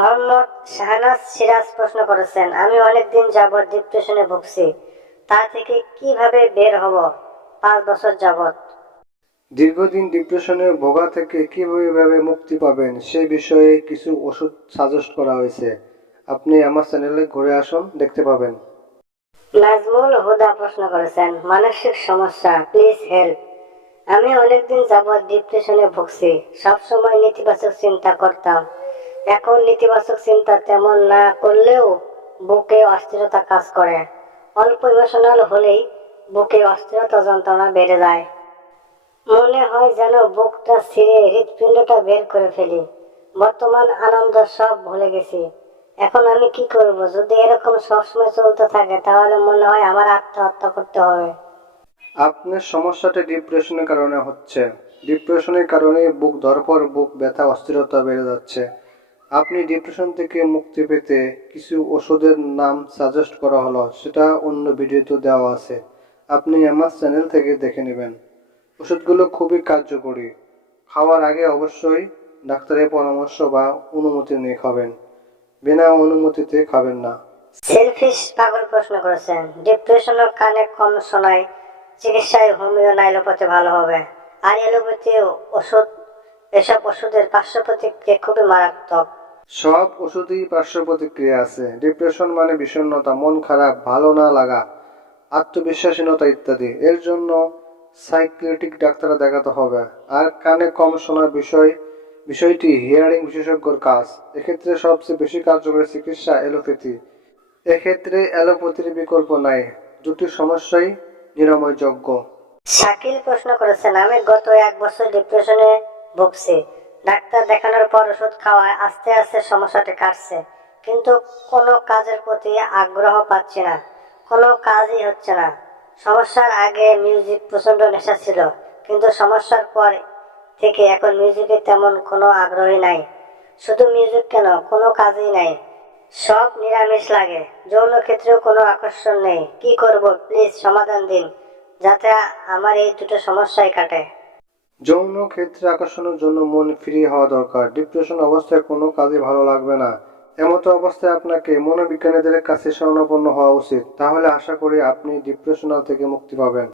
মোহাম্মদ শাহনাজ সিরাজ প্রশ্ন করেছেন আমি অনেকদিন যাবৎ ডিপ্রেশনে ভুগছি তা থেকে কীভাবে বের হব পাঁচ বছর যাবৎ? দীর্ঘদিন ডিপ্রেশনে ভোগা থেকে কীভাবে মুক্তি পাবেন সেই বিষয়ে কিছু ওষুধ সাজেস্ট করা হয়েছে। আপনি আমার চ্যানেলে ঘুরে আসুন দেখতে পাবেন। নাজমুল হুদা প্রশ্ন করেছেন মানসিক সমস্যা প্লিজ হেল্প আমি অনেকদিন যাবৎ ডিপ্রেশনে ভুগছি সবসময় নেতিবাচক চিন্তা করতাম। এখন নেতিবাচক চিন্তা তেমন না করলেও বুকে অস্থিরতা কাজ করে। অল্প ইমোশনাল হলেই বুকে অস্থিরতা যন্ত্রণা বেড়ে যায়। মনে হয় যেন বুকটা ছিঁড়ে হৃৎপিণ্ডটা বের করে ফেলি। বর্তমান আনন্দ সব ভুলে গেছি। এখন আমি কি করব? যদি এরকম সবসময় চলতে থাকে, তাহলে মনে হয় আমার আত্মহত্যা করতে হবে। আপনার সমস্যাটা ডিপ্রেশনের কারণে হচ্ছে। ডিপ্রেশনের কারণে বুক ধরপর বুক ব্যথা, অস্থিরতা বেড়ে যাচ্ছে। আপনি ডিপ্রেশন থেকে মুক্তি পেতে কিছু ওষুধের নাম সাজেস্ট করা হলো, সেটা অন্য ভিডিওতে দেওয়া আছে। আপনি আমার চ্যানেল থেকে দেখে নেবেন। ওষুধগুলো খুবই কার্যকরী। খাওয়ার আগে অবশ্যই ডাক্তারের পরামর্শ বা অনুমতি নিয়ে খাবেন। বিনা অনুমতিতে খাবেন না। সেলফিশ পাগল প্রশ্ন করেছেন। ডিপ্রেশন ও কানে কম শোনায়, চিকিৎসায় হোমিও না ভালো হবে। আর এলোপ্যাথি ওষুধ, এসব ওষুধের পার্শ্ব প্রতিক্রিয়া খুবই মারাত্মক। সব ওষুধেই পার্শ্ব প্রতিক্রিয়া আছে। ডিপ্রেশন মানে বিষণ্ণতা, মন খারাপ, ভালো না লাগা আত্মবিশ্বাসীনতা ইত্যাদি। এর জন্য সাইক্রেটিক ডাক্তার দেখাতে হবে। আর কানে কম শোনার বিষয়, বিষয়টি হিয়ারিং বিশেষজ্ঞর কাজ। এক্ষেত্রে সবচেয়ে বেশি কার্যকরী চিকিৎসা অ্যালোপ্যাথি। এক্ষেত্রে অ্যালোপ্যাথির বিকল্প নাই। দুটি সমস্যাই নিরাময়যোগ্য। শাকিল প্রশ্ন করেছেন, আমি গত এক বছর ডিপ্রেশনে ভুগছি। ডাক্তার দেখানোর পর ওষুধ খাওয়ায় আস্তে আস্তে সমস্যাটি কাটছে। কিন্তু কোনো কাজের প্রতি আগ্রহ পাচ্ছি না। কোনো কাজই হচ্ছে না। সমস্যার আগে মিউজিক প্রচণ্ড নেশা ছিল। কিন্তু সমস্যার পর থেকে এখন মিউজিকে তেমন কোনো আগ্রহী নাই। শুধু মিউজিক কেন? কোনো কাজই নাই। সব নিরামিষ লাগে। যৌন ক্ষেত্রেও কোনো আকর্ষণ নেই। কি করব? প্লিজ সমাধান দিন, যাতে আমার এই দুটো সমস্যাই কাটে। যৌন ক্ষেত্রে আকর্ষণের জন্য মন ফ্রি হওয়া দরকার। ডিপ্রেশন অবস্থায় কোনো কাজে ভালো লাগবে না। এমতো অবস্থায় আপনাকে মনোবিজ্ঞানীদের কাছে শরণাপন্ন হওয়া উচিত। তাহলে আশা করি আপনি ডিপ্রেশনাল থেকে মুক্তি পাবেন।